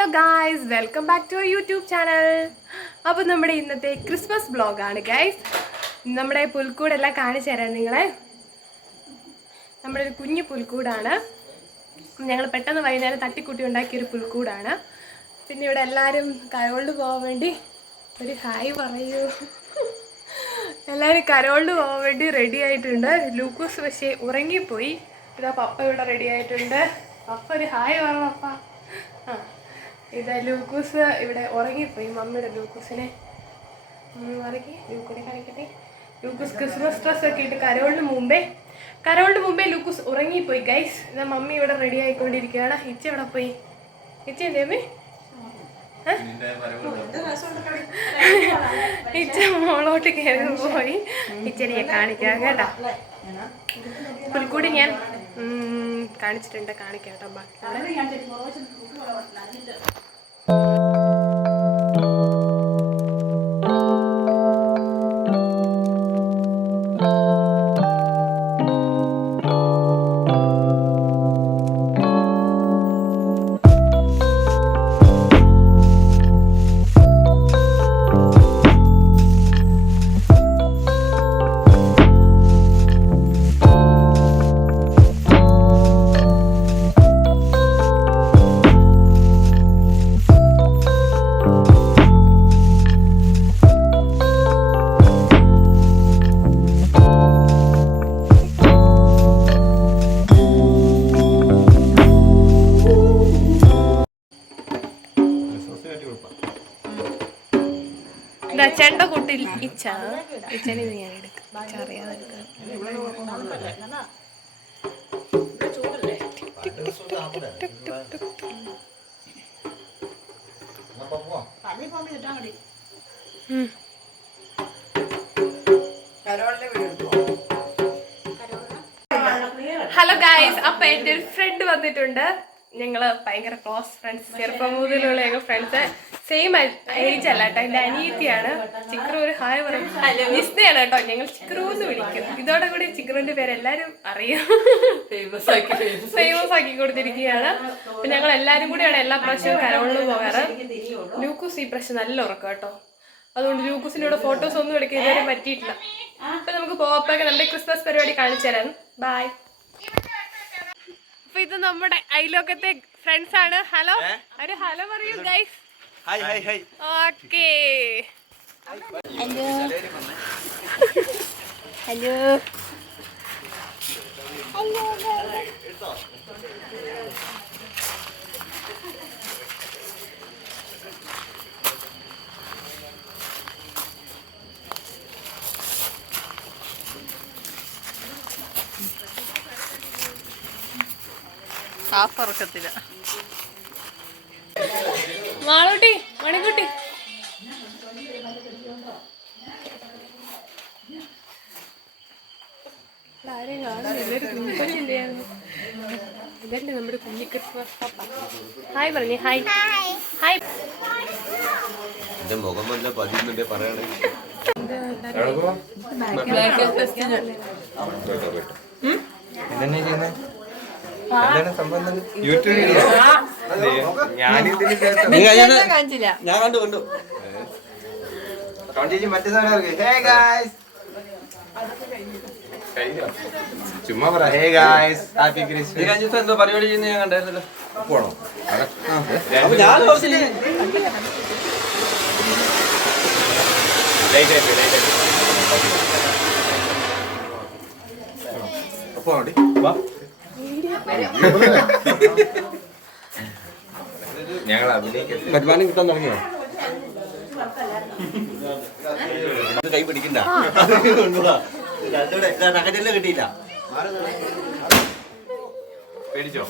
Hello guys, welcome back to YouTube channel. അപ്പോൾ നമ്മുടെ ഇന്നത്തെ ക്രിസ്മസ് വ്ളോഗാണ് ഗായ്സ്. നമ്മുടെ പുൽക്കൂടെല്ലാം കാണിച്ചു തരാം നിങ്ങളെ. നമ്മുടെ ഒരു കുഞ്ഞു പുൽക്കൂടാണ്. ഞങ്ങൾ പെട്ടെന്ന് വൈകുന്നേരം തട്ടിക്കൂട്ടി ഉണ്ടാക്കിയൊരു പുൽക്കൂടാണ്. പിന്നെ ഇവിടെ എല്ലാവരും കരോളിന് പോകാൻ വേണ്ടി ഒരു ഹായ് പറയൂ. എല്ലാവരും കരോളിന് പോകാൻ വേണ്ടി റെഡി ആയിട്ടുണ്ട്. ലൂക്കോസ് പക്ഷേ ഉറങ്ങിപ്പോയി. ഇതാ പപ്പ ഇവിടെ റെഡി ആയിട്ടുണ്ട്. പപ്പ ഒരു ഹായ് പറ പപ്പ. ആ, ഇതാ ലൂക്കോസ് ഇവിടെ ഉറങ്ങിപ്പോയി. മമ്മിയുടെ ലൂക്കോസിനെ ഉറങ്ങി. ലൂക്കോനെ കാണിക്കട്ടെ. ലൂക്കോസ് ക്രിസ്മസ് ഡ്രസ്സൊക്കെ ഇട്ട് കരോളിന് മുമ്പേ ലൂക്കോസ് ഉറങ്ങിപ്പോയി ഗൈസ്. ഇതാ മമ്മി ഇവിടെ റെഡി ആയിക്കൊണ്ടിരിക്കുകയാണ്. ഇച്ച എവിടെ പോയി? ഇച്ച എന്തേ അമ്മേ? ഇച്ച മോളോട്ട് കയറി പോയി. ഇച്ചനെ ഞാൻ കാണിക്കാം കേട്ടോ. പുൽക്കൂടി ഞാൻ കാണിച്ചിട്ടുണ്ട്, കാണിക്കാം കേട്ടോ. ബാക്കി ചെണ്ട കൂട്ടിൽ ഇച്ചനെ ഞാൻ എടുക്കാം. അറിയാതെ ഹലോ ഗായ്സ്, അപ്പൊ എൻ്റെ ഒരു ഫ്രണ്ട് വന്നിട്ടുണ്ട്. ഞങ്ങള് ഭയങ്കര ക്ലോസ് ഫ്രണ്ട്സ്, ചെറുപ്പം മുതലുള്ള ഞങ്ങൾ ഫ്രണ്ട്സ്. സെയിം ഏജ് അല്ല കേട്ടോ, എൻ്റെ അനിയത്തിയാണ്. ചിക്രു ഒരു ഹായ് പറയും. നിസ്തയാണ് കേട്ടോ, ഞങ്ങൾ ചിക്രു എന്ന് വിളിക്കും. ഇതോടെ കൂടി ചിക്രുവിന്റെ പേര് എല്ലാരും അറിയാം, ഫേമസ് ആക്കി കൊടുത്തിരിക്കുകയാണ്. അപ്പൊ ഞങ്ങൾ എല്ലാരും കൂടിയാണ് എല്ലാ പ്രാവശ്യവും കരോളിന് പോകാറ്. ലൂക്കോസ് ഈ പ്രാവശ്യം നല്ല ഉറക്കം കേട്ടോ. അതുകൊണ്ട് ലൂക്കോസിനോട് ഫോട്ടോസ് ഒന്നും എടുക്കാൻ ഇതുവരെ പറ്റിയിട്ടില്ല. അപ്പൊ നമുക്ക് പോവാപ്പൊക്കെ നമ്മുടെ ക്രിസ്മസ് പരിപാടി കാണിച്ചു തരാം. ബൈ. അപ്പൊ ഇത് നമ്മുടെ അയലോക്കത്തെ ഫ്രണ്ട്സ് ആണ്. ഹലോ, ഒരു ഹലോ പറയൂ guys. Hi hi hi. Okay, hello hello. ഹാഫറക്കത്തില്ല. മാളൂട്ടി, മണിക്കുട്ടി, ഇതല്ലേ നമ്മുടെ കുഞ്ഞി ക്രിസ്മസ് പാപ്പ. ഹായ് പറഞ്ഞേ. Hi hi. മുഖം വല്ല പതിന്നുണ്ടേ പറയണേ. ഞാൻ കണ്ടു മറ്റേ ചുമ്മാ പറ. Hey guys, happy Christmas. എന്തോ പരിപാടി ചെയ്യുന്ന ഞാൻ കണ്ടായിരുന്നല്ലോ. പോണോ? ഞങ്ങൾ വരുമാനം കിട്ടാൻ തുടങ്ങിയോ? കൈ പിടിക്കണ്ട, നഗരല്ലേ കിട്ടിയില്ല. പേടിച്ചോ?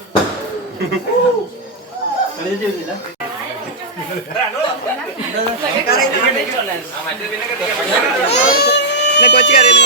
കൊച്ചു കറിയുന്ന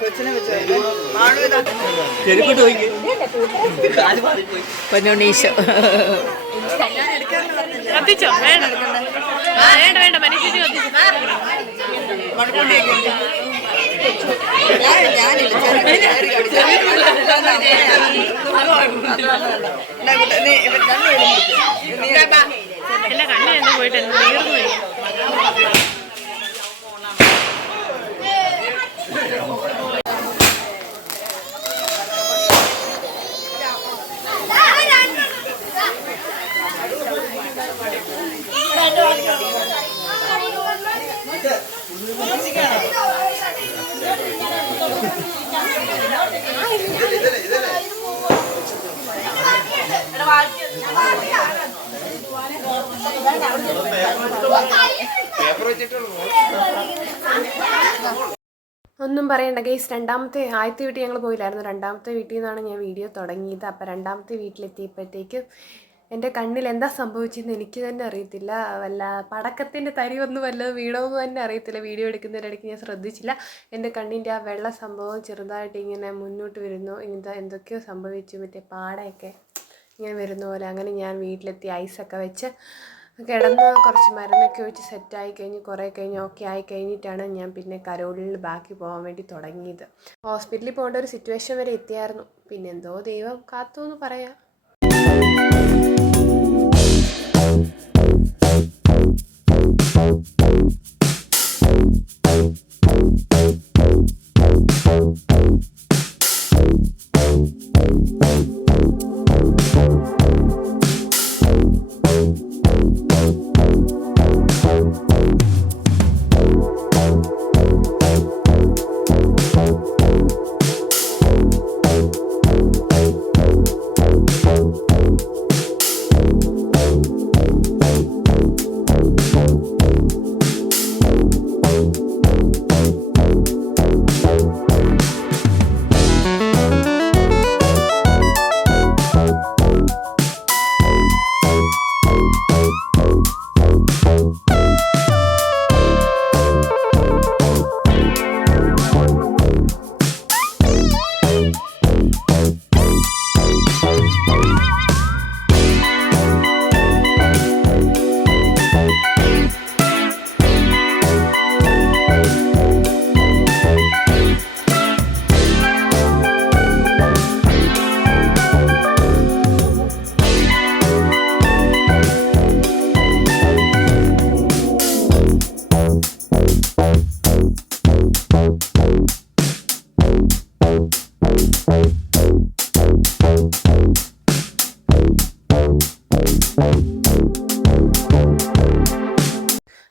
കൊച്ചിനെ വെച്ചോ മാണു ഇതാ ചെരുപ്പിട്ട് പോയി കാല് മാറിപ്പോയി. പൊന്നോണീശോ കത്തിച്ചോ? വേണ്ട വേണ്ട വേണ്ട മനുഷ്യ കത്തിച്ചു. മൺകുണ്ടിയൊക്കെ ഉണ്ട്. ഞാനില്ല എന്റെ കണ്ണിൽ എന്ന് പോയിട്ട് എന്ത് തീർന്നു പോയി. ഒന്നും പറയണ്ട ഗൈസ്. ആദ്യത്തെ വീട്ടിൽ ഞങ്ങൾ പോയില്ലായിരുന്നു. രണ്ടാമത്തെ വീട്ടിൽ നിന്നാണ് ഞാൻ വീഡിയോ തുടങ്ങിയത്. അപ്പോൾ രണ്ടാമത്തെ വീട്ടിലെത്തിയപ്പോഴത്തേക്ക് എൻ്റെ കണ്ണിൽ എന്താ സംഭവിച്ചതെന്ന് എനിക്ക് തന്നെ അറിയത്തില്ല. വല്ല പടക്കത്തിൻ്റെ തരിവൊന്നും വല്ലതും വീണോന്ന് തന്നെ അറിയത്തില്ല. വീഡിയോ എടുക്കുന്നതിനിടയ്ക്ക് ഞാൻ ശ്രദ്ധിച്ചില്ല. എൻ്റെ കണ്ണിൻ്റെ ആ വെള്ള സംഭവം ചെറുതായിട്ട് ഇങ്ങനെ മുന്നോട്ട് വരുന്നു. ഇങ്ങനത്തെ എന്തൊക്കെയോ സംഭവിച്ചു. മറ്റേ പാടയൊക്കെ ഇങ്ങനെ വരുന്ന പോലെ. അങ്ങനെ ഞാൻ വീട്ടിലെത്തി ഐസൊക്കെ വെച്ച് കിടന്ന് കുറച്ച് മരുന്നൊക്കെ ഒഴിച്ച് സെറ്റായി കഴിഞ്ഞ് കുറേ കഴിഞ്ഞ് ഓക്കെ ആയി കഴിഞ്ഞിട്ടാണ് ഞാൻ പിന്നെ കരോളിൽ ബാക്കി പോകാൻ വേണ്ടി തുടങ്ങിയത്. ഹോസ്പിറ്റലിൽ പോകേണ്ട ഒരു സിറ്റുവേഷൻ വരെ എത്തിയായിരുന്നു. പിന്നെ എന്തോ ദൈവം കാത്തു എന്ന് പറയാം.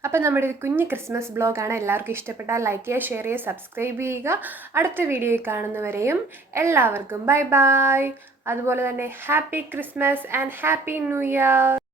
അപ്പം നമ്മുടെ ഒരു കുഞ്ഞ് ക്രിസ്മസ് ബ്ലോഗാണ്. എല്ലാവർക്കും ഇഷ്ടപ്പെട്ടാൽ ലൈക്ക് ചെയ്യുക, ഷെയർ ചെയ്യുക, സബ്സ്ക്രൈബ് ചെയ്യുക. അടുത്ത വീഡിയോയിൽ കാണുന്നവരെയും എല്ലാവർക്കും ബൈ ബൈ. അതുപോലെ തന്നെ happy Christmas and happy new year.